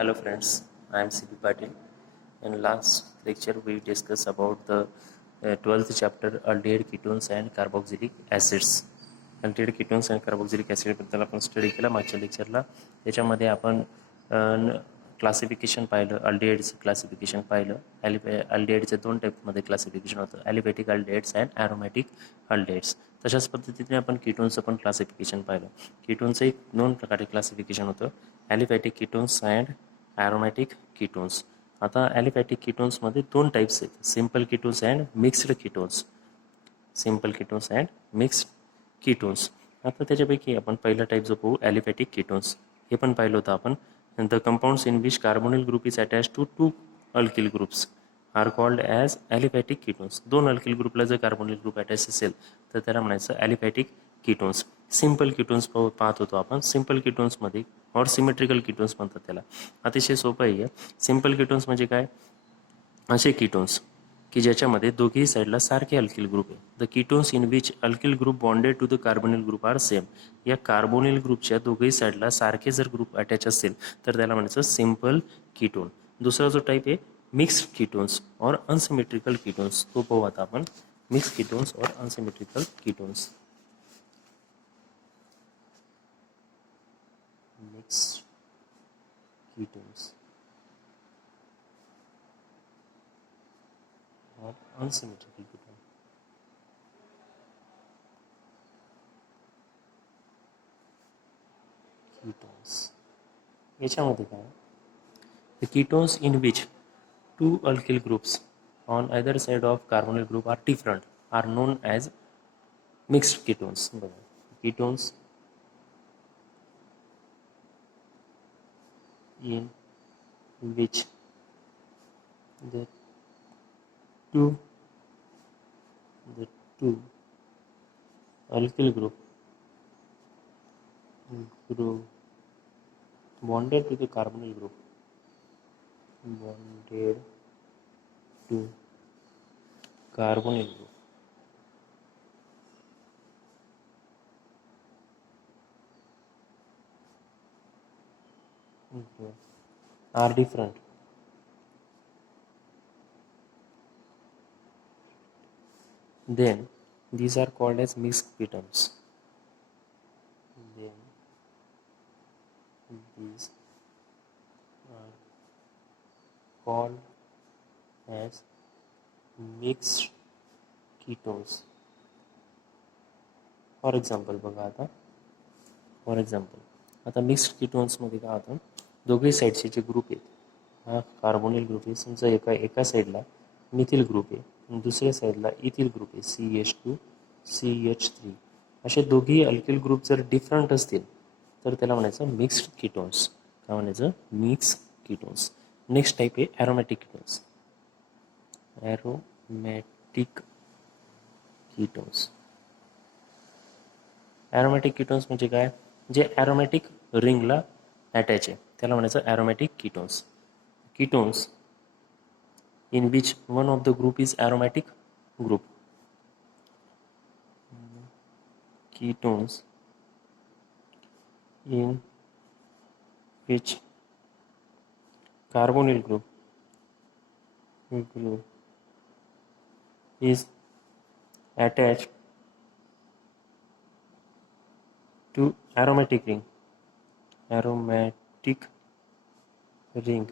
Hello friends, I am C.P. Patil. In last lecture we discussed about the 12th chapter aldehyde ketones and carboxylic acids. Aldehyde ketones आणि carboxylic ॲसिडबद्दल आपण study केला मागच्या लेक्चरला. त्याच्यामध्ये आपण classification पाहिलं, अल्डिहाइडचं classification पाहिलं. अल्डिहाइडचं दोन टाईपमध्ये क्लासिफिकेशन होतं, aliphatic aldehydes and aromatic aldehydes. तशाच पद्धतीने आपण कीटोन्सचं पण क्लासिफिकेशन पाहिलं. कीटोनचं एक दोन प्रकारे क्लासिफिकेशन होतं, aliphatic ketones and aromatic ketones. आता ॲलिफॅटिक कीटोन्समध्ये दोन टाईप्स आहेत, simple ketones and mixed ketones. Simple ketones and mixed ketones. आता त्याच्यापैकी आपण पहिला टाईप जो पाहू, ॲलिफॅटिक कीटोन्स. हे पण पाहिलं होतं आपण. The compounds in which carbonyl group is attach to two alkyl groups are called as aliphatic ketones. दोन अल्किल ग्रुपला जर कार्बोनिल ग्रुप अटॅच असेल तर त्याला म्हणायचं ॲलिफॅटिक कीटोन्स. सिम्पल कीटोन्स पाहत होतो आपण. सिम्पल कीटोन्समध्ये और सिमेट्रिकल कीटोन्स म्हणतात त्याला. अतिशय सोपं आहे. सिम्पल कीटोन्स म्हणजे काय, असे कीटोन्स की ज्याच्यामध्ये दोघेही साईडला सारखे अल्किल ग्रुप आहे. The ketones in which alkyl group bonded to the carbonyl group are same. या कार्बोनिल ग्रुपच्या दोघेही साईडला सारखे जर ग्रुप अटॅच असेल तर त्याला म्हणायचं सिम्पल कीटोन. दुसरा जो टाईप आहे मिक्स्ड कीटोन्स और अनसिमेट्रिकल कीटोन्स, तो पाहू आता आपण. मिक्स कीटोन्स और अनसिमेट्रिकल कीटोन्स. मिक्स्ड कीटोन्स और अनसिमेट्रिकल कीटोन. कीटोन्स याच्यामध्ये काय, the ketones in which two alkyl groups on either side of carbonyl group are different are known as mixed ketones. Ketones in which the two alkyl group bonded to the carbonyl group are different. Then these are called as mixed ketones. Then these are called as mixed ketones. For example बघा आता. आता mixed कीटोन्समध्ये काय होतं, दोघे साईडचे जे group आहेत, हा कार्बोनिल ग्रुप आहे. समजा एका साईडला मिथिल ग्रुप आहे आणि दुसऱ्या साईडला इथिल ग्रुप आहे, CH2CH3. असे दोघेही अल्किल ग्रुप जर डिफरंट असतील तर त्याला म्हणायचं मिक्स्ड कीटोन्स. काय म्हणायचं, मिक्स कीटोन्स. नेक्स्ट टाईप आहे aromatic ketones. Aromatic ketones. Aromatic ketones म्हणजे काय, जे ॲरोमॅटिक रिंगला अटॅच आहे त्याला म्हणायचं aromatic ketones. Ketones in which one of the group is aromatic group. Ketones in which carbonyl group is attached to aromatic ring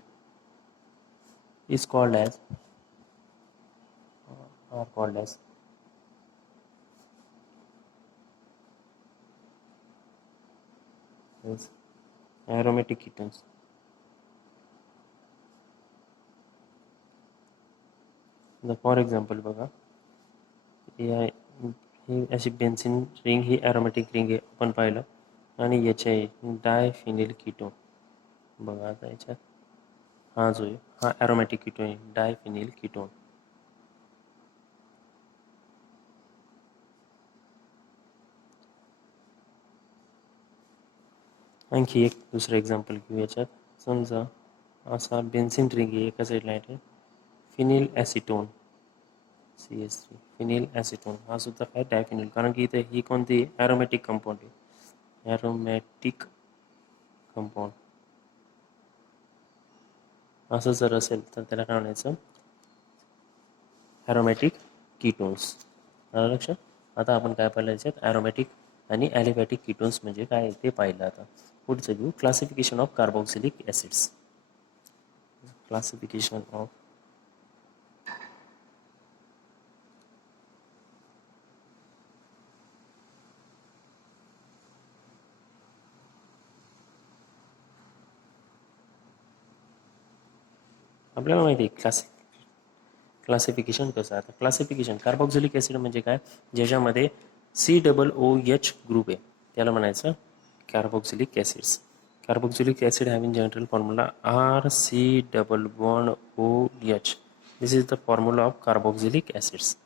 is called as aromatic ketones. For example बघा, ही अशी benzene ring, ही aromatic ring आहे आपण पाहिलं. आणि याचे आहे डायफिनिल ketone. बघा आता याच्यात हा जो आहे हा ॲरोमॅटिक कीटोन आहे, डायफिनिल कीटोन. आणखी एक दुसरं एक्झाम्पल घेऊ याच्यात. समजा असा बेन्झिन रिंग आहे, एका साईडला आहे phenyl acetone CH3, phenyl acetone. हा सुद्धा काय डायफिनिल, कारण की इथे ही कोणती ॲरोमॅटिक कंपाऊंड आहे, ॲरोमॅटिक कंपाऊंड. असं जर असेल तर त्याला काय म्हणायचं, ॲरोमॅटिक कीटोन्स. आलं लक्षात. आता आपण काय पाहिलं याच्यात, ॲरोमॅटिक आणि ॲलिफॅटिक कीटोन्स म्हणजे काय ते पाहिलं. आता पुढचं घेऊ, classification of carboxylic acids. Classification of आपल्याला माहिती आहे क्लासिफिकेशन कसं. आता क्लासिफिकेशन कार्बोक्सिलिक ॲसिड म्हणजे काय, ज्याच्यामध्ये COOH ग्रुप आहे त्याला म्हणायचं carboxylic acids. Carboxylic acid having general formula RC≡OH. This is the formula of carboxylic acids.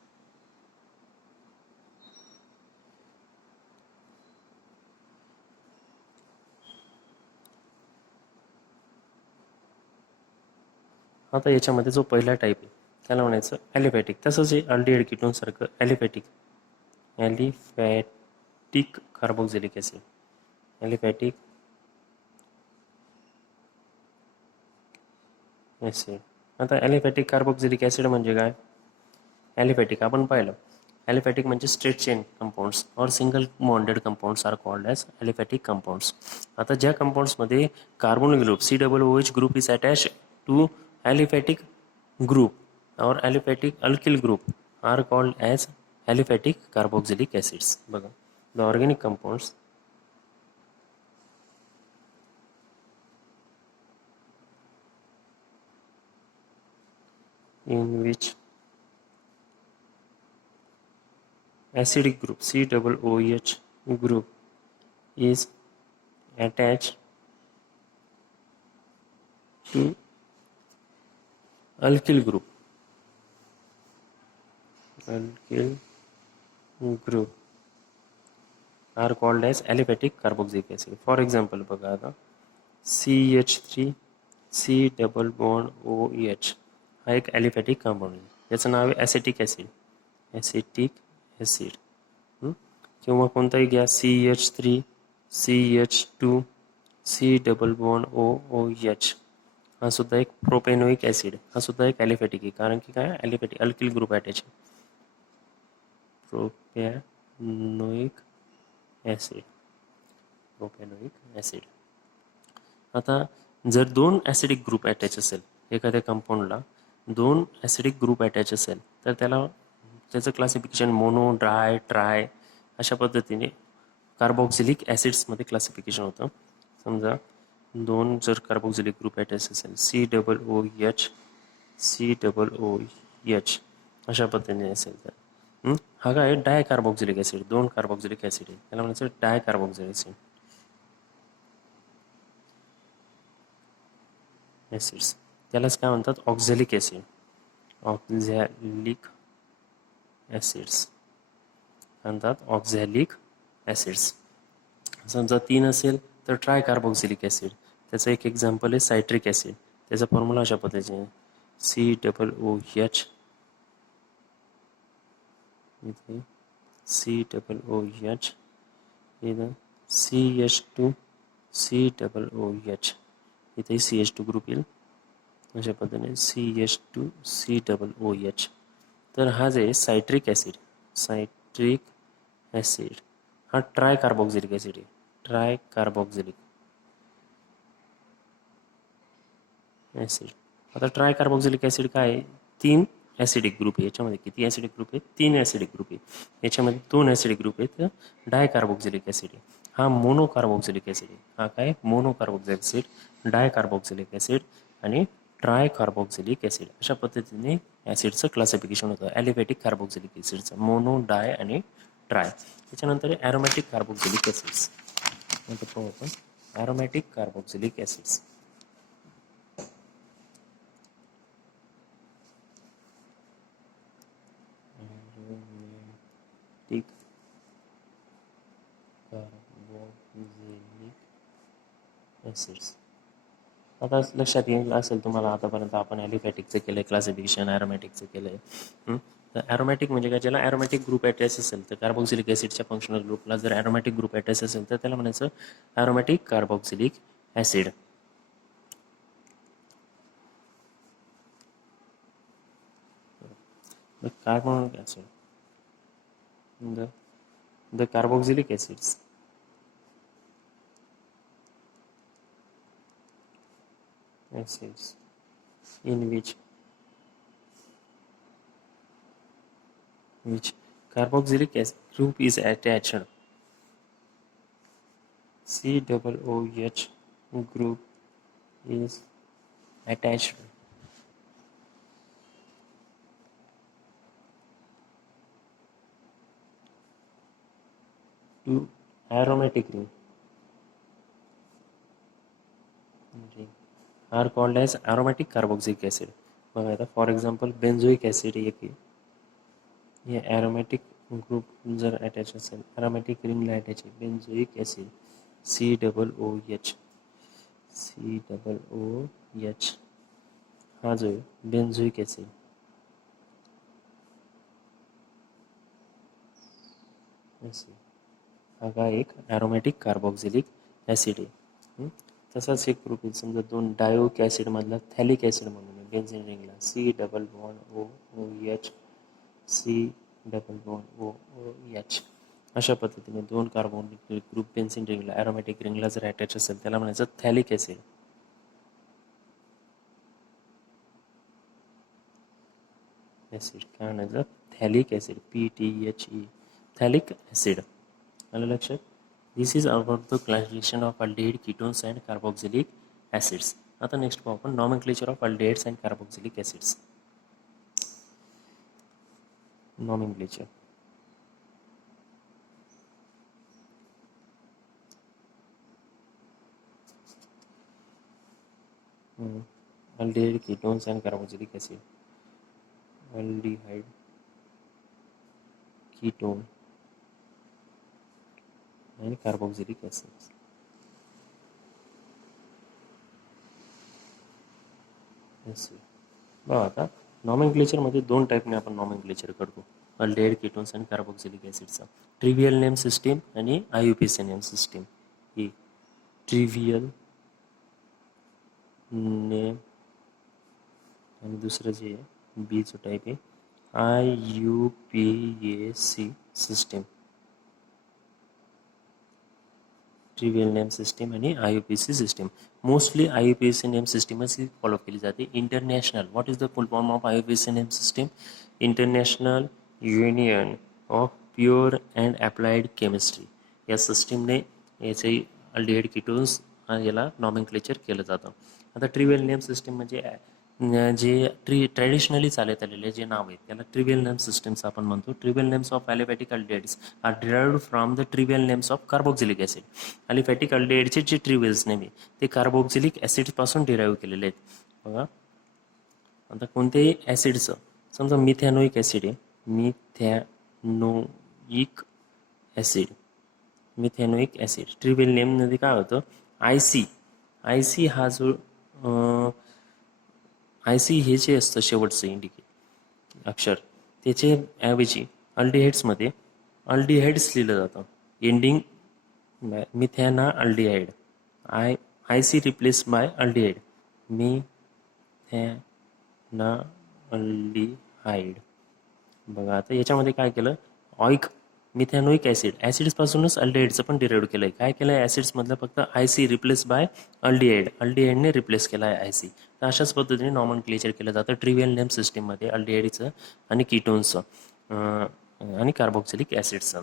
आता याच्यामध्ये जो पहिला टाईप आहे त्याला म्हणायचं ॲलिफॅटिक. तसंच आहे अल्डिहाइड कीटोन सारखं aliphatic carboxylic acid. Aliphatic acid. आता ॲलिफॅटिक कार्बोक्सिलिक ॲसिड म्हणजे काय, ॲलिफॅटिक आपण पाहिलं, ॲलिफॅटिक म्हणजे स्ट्रेट चेन कंपाऊंड्स और single bonded compounds are called as aliphatic compounds. आता ज्या कंपाऊंड्समध्ये carbonyl group COOH group is attach to aliphatic group और aliphatic alkyl group are called as aliphatic carboxylic acids. बघा, the organic compounds in which acidic group COOH group is attached to alkyl group are called as aliphatic carboxylic acid. For example, बघा आता CH3 double bond OH हा एक aliphatic compound आहे. याचं नाव आहे acetic acid. किंवा कोणताही घ्या CH3 CH2 double bond OOH हा सुद्धा एक प्रोपेनोइक ॲसिड. हा सुद्धा एक ॲलिफॅटिक आहे, कारण की काय aliphatic alkyl group attach. Propanoic acid. आता जर दोन ॲसिडिक ग्रुप अटॅच असेल एखाद्या कंपाऊंडला, दोन ॲसिडिक ग्रुप अटॅच असेल तर त्याचं क्लासिफिकेशन मोनो, ड्राय, ट्राय अशा पद्धतीने कार्बोक्सिलिक ॲसिड्समध्ये क्लासिफिकेशन होतं. समजा दोन जर कार्बोक्सिलिक ग्रुप अटॅच असेल COOH अशा पद्धतीने असेल तर हा काय डाय कार्बोक्सिलिक ॲसिड. दोन कार्बोक्सिलिक ॲसिड आहे त्याला म्हणायचं डाय कार्बोक्सिलिक ॲसिड्स. त्यालाच काय म्हणतात ऑक्झॅलिक ॲसिड. ऑक्झॅलिक ॲसिड्स म्हणतात ऑक्झॅलिक ॲसिड्स. समजा 3 असेल तर ट्राय कार्बोक्सिलिक ॲसिड. त्याचं एक एक्झाम्पल आहे सायट्रिक ॲसिड. त्याचा फॉर्म्युला अशा पद्धतीने COOH इथे COOH इथं CH2COOH इथे CH2 ग्रुप येईल अशा पद्धतीने CH2COOH. तर हा जे सायट्रिक ॲसिड हा ट्राय कार्बोक्सिलिक ॲसिड आहे. Try carboxylic acid. आता ट्राय कार्बोक्सिलिक ॲसिड काय आहे, 3 ॲसिडिक ग्रुप आहे. याच्यामध्ये किती ॲसिडिक ग्रुप आहे, 3 ॲसिडिक ग्रुप आहे. याच्यामध्ये 2 ॲसिडिक ग्रुप आहेत. डाय कार्बोक्सिलिक ॲसिड आहे. हा मोनो कार्बोक्सिलिक ॲसिड आहे. हा काय मोनो कार्बोक्सिलिक ॲसिड, डाय कार्बोक्सिलिक ॲसिड आणि ट्राय कार्बोक्सिलिक ॲसिड अशा पद्धतीने ॲसिडचं क्लासिफिकेशन होतं ॲलिफॅटिक कार्बोक्सिलिक ॲसिडचं, मोनो, डाय आणि ट्राय. त्याच्यानंतर ॲरोमॅटिक कार्बोक्सिलिक ॲसिड्स. नंतर पाहू आपण aromatic carboxylic acids. Aromatic carboxylic acids. आता लक्षात येईल असेल तुम्हाला, आतापर्यंत आपण ॲलिफॅटिकचं केलं आहे क्लासिफिकेशन, ॲरोमॅटिकचं केलं आहे. तर ॲरोमॅटिक म्हणजे काय, ज्याला ॲरोमॅटिक ग्रुप अटॅच असेल तर कार्बोक्सिलिक ॲसिडच्या फंक्शनल ग्रुपला जर ॲरोमॅटिक ग्रुप अटॅच असेल तर त्याला म्हणायचं aromatic carboxylic acid. the carbonic acid, the carboxylic acids, in which carboxylic acid group is attached, COOH group is attached to aromatic ring are called as aromatic carboxylic acid. बघा आता for example बेन्झोइक acid एक आहे, हे aromatic group जर attach असेल, aromatic रिंगला attach आहे बेन्झोइक acid COOH, हा जो आहे बेन्झोइक ॲसिड, हा का एक ॲरोमॅटिक कार्बोक्सिलिक ॲसिड आहे. तसाच एक ग्रुप आहे, समजा दोन डायोइक ॲसिडमधला थॅलिक ॲसिड म्हणून आहे बेन्झीन रिंगला COOH, COOH. अशा पद्धतीने दोन कार्बोनिक ग्रुप बेन्झीन रिंगला ॲरोमॅटिक रिंगला जर अटॅच असेल त्याला म्हणायचं थॅलिक ॲसिड. काय म्हणायचं? Phthalic acid, PTHE, phthalic acid. आलं लक्षात? This is about the classification of aldehyde, ketones and carboxylic acids. आता नेक्स्ट पाहू आपण nomenclature of aldehydes and carboxylic acids. Nomenclature. Aldehyde, ketones and carboxylic acid. Aldehyde, ketone आणि carboxylic acid. बघा आता नॉमेनक्लेचरमध्ये दोन टाईपने आपण नॉमेनक्लेचर करतो अल्डिहाइड, कीटोन्स आणि कार्बोक्सिलिक ॲसिडचा. ट्रिव्हियल नेम सिस्टीम आणि IUPAC नेम सिस्टीम. ही ट्रिव्हियल नेम आणि दुसरं जे आहे बीचं टाईप आहे IUPAC सिस्टीम. ट्रिव्हियल नेम सिस्टीम आणि IUPAC system. Mostly IUPAC name सिस्टीमच ही फॉलो केली जाते. International, what is the full form of IUPAC name system? International union of pure and applied chemistry. या सिस्टीमने याचे अल्डिहाइड, कीटोन्स याला नॉमेनक्लेचर केलं जातं. आता ट्रिव्हियल नेम सिस्टीम म्हणजे जे ट्रॅडिशनली चालत आलेले जे नाव आहेत त्याला ट्रिव्हियल नेम सिस्टम्स आपण म्हणतो. Trivial names of aliphatic aldehydes are derived from the trivial names of carboxylic acid. Aliphatic अल्डिहाइडचे जे ट्रिव्हियल्स नेम आहे ते कार्बोक्सिलिक ॲसिडपासून डिराईव्ह केलेले आहेत. बघा आता कोणत्याही ॲसिडचं, समजा मिथॅनोइक ॲसिड आहे, मिथॅनोइक ॲसिड ट्रिव्हियल नेममध्ये काय होतं? IC हा जो IC हे जे असतं शेवटचं इंडिकेट अक्षर, त्याचे ऐवजी अल्डिहाइड्समध्ये अल्डिहाइड्स लिहिलं जातं ending methanal aldehyde. IC replace by aldehyde, methanal aldehyde. बघा आता याच्यामध्ये काय केलं, मिथॅनोइक ॲसिड्सपासूनच अल्डिहाइडचं पण डिराईव्ह केलं आहे. काय केलं आहे ॲसिड्समधलं फक्त IC रिप्लेस बाय अल्डिहाइडने रिप्लेस केला आहे IC. तर अशाच पद्धतीने नॉमेनक्लेचर केलं जातं ट्रिव्हियल नेम सिस्टीममध्ये अल्डिहाइडचं आणि कीटोन्सचं आणि कार्बोक्सिलिक ॲसिडचं.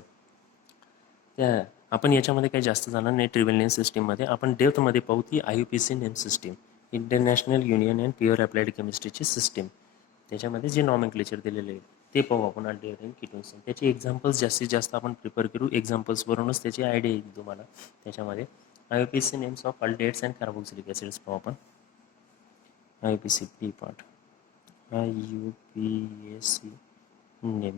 त्या आपण याच्यामध्ये काही जास्त जाणार नाही ट्रिव्हियल नेम सिस्टीममध्ये. आपण डेप्थमध्ये पाहू ती IUPAC name system, international union and pure applied केमिस्ट्रीची सिस्टीम. त्याच्यामध्ये जे नॉमेनक्लेचर दिलेले आहे ते पाहू आपण अल्डिहाइड आणि कीटोन्स. त्याचे एक्झाम्पल्स जास्तीत जास्त आपण प्रिपेअर करू, एक्झाम्पल्सवरूनच त्याची आयडिया येईल तुम्हाला. त्याच्यामध्ये IUPAC names of aldehydes and carboxylic acids पाहू आपण. IUPAC B part, IUPAC name,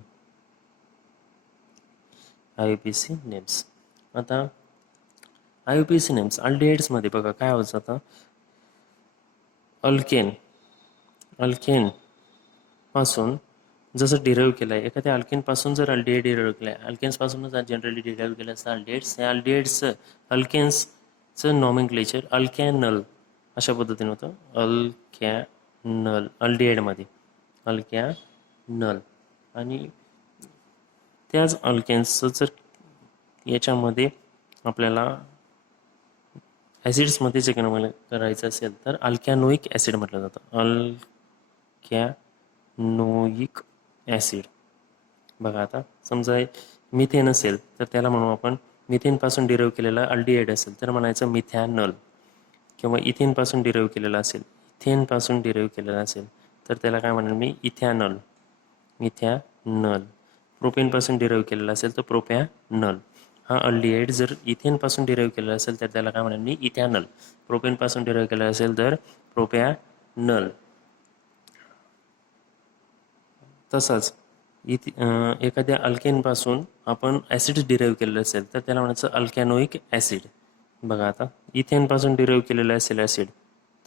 IUPAC names. आता IUPAC नेम्स अल्डिहाइड्समध्ये बघा काय होतं. आता अल्केन पासून जसं डिराईव्ह केलं आहे, एखाद्या अल्केनपासून जर अल्डिहाइड डिराईव्ह केलं आहे, अल्केन्सपासूनच जनरली डिराईव्ह केलं असतं अल्डिहाइड्स. त्या अल्केन्सचं नॉमेनक्लेचर अल्कॅनल अशा पद्धतीने होतं. अल्कॅनल अल्डिहाइडमध्ये अल्कॅनल. आणि त्याच अल्केन्सचं जर याच्यामध्ये आपल्याला ॲसिड्समध्ये जे करायचं असेल तर अल्कॅनोइक ॲसिड म्हटलं जातं. अल्कॅनोइक ॲसिड. बघा आता समजा मिथेन असेल तर त्याला म्हणू आपण मिथेनपासून डिराईव्ह केलेला अल्डिहाइड असेल तर म्हणायचं मिथॅनल. किंवा इथेनपासून डिराईव्ह केलेला असेल, इथेनपासून डिराईव्ह केलेला असेल तर त्याला काय म्हणेल मी इथॅनल. इथॅनल. प्रोपेनपासून डिराईव्ह केलेला असेल तर प्रोपॅनल. हा अल्डिहाइड जर इथेनपासून डिराईव्ह केलेला असेल तर त्याला काय म्हणेल मी इथॅनल. प्रोपेनपासून डिराईव्ह केलेला असेल तर प्रोपॅनल. तसंच एखाद्या अल्केनपासून आपण ॲसिड डिराईव्ह केलेलं असेल तर त्याला म्हणायचं अल्कॅनोइक ॲसिड. बघा आता इथेनपासून डिराईव्ह केलेलं असेल ॲसिड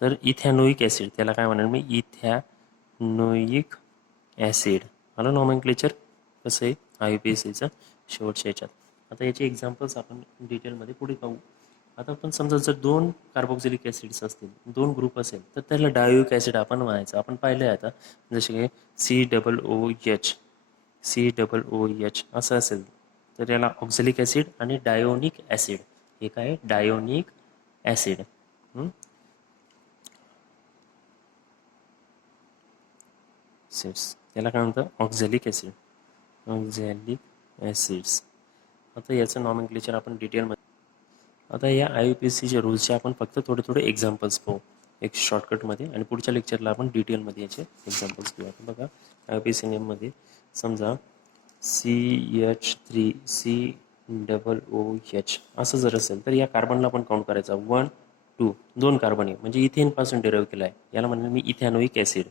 तर इथॅनोइक ॲसिड. त्याला काय म्हणेल मी इथॅनोइक ॲसिड. मला नॉमेनक्लेचर कसं आहे IUPACचं शेवटच्या याच्यात. आता याचे एक्झाम्पल्स आपण डिटेलमध्ये पुढे पाहू. आता आपण समजा जर 2 कार्बोक्सिलिक ॲसिड्स असतील, 2 ग्रुप असेल तर त्याला डायोइक ॲसिड आपण म्हणायचं. आपण पाहिलं आहे आता जसे की COOH असं असेल तर याला ऑक्झॅलिक ॲसिड आणि डायोनिक ॲसिड. हे काय डायोनिक ॲसिड. त्याला काय म्हणतं ऑक्झॅलिक ॲसिड. Oxalic acids. आता याचं नॉमेनक्लेचर आपण डिटेलमध्ये. आता या IUPACच्या रूल्सचे आपण फक्त थोडे एक्झाम्पल्स पाहू एक शॉर्टकटमध्ये आणि पुढच्या लेक्चरला आपण डिटेलमध्ये याचे एक्झाम्पल्स घेऊ. आता बघा IUPAC नेममध्ये समजा CH3COOH असं जर असेल तर या कार्बनला आपण काउंट करायचा 1 2 2 कार्बन आहे म्हणजे इथेनपासून डिराईव्ह केला आहे. याला म्हणेल मी इथॅनोइक ॲसिड.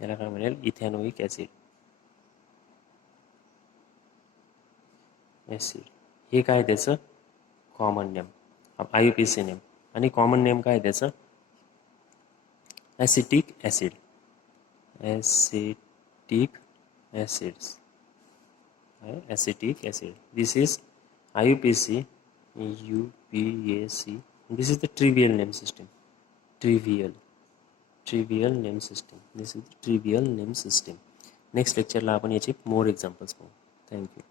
याला काय म्हणेल इथॅनोइक ॲसिड. हे काय त्याचं कॉमन नेम IUPAC नेम. आणि कॉमन नेम काय त्याचं acetic acid. Acetic acids. Acetic acid. This is IUPAC. This is the trivial name system. Trivial name system. This is the trivial name system. Next लेक्चरला आपण याचे मोर examples पाहू. Thank you.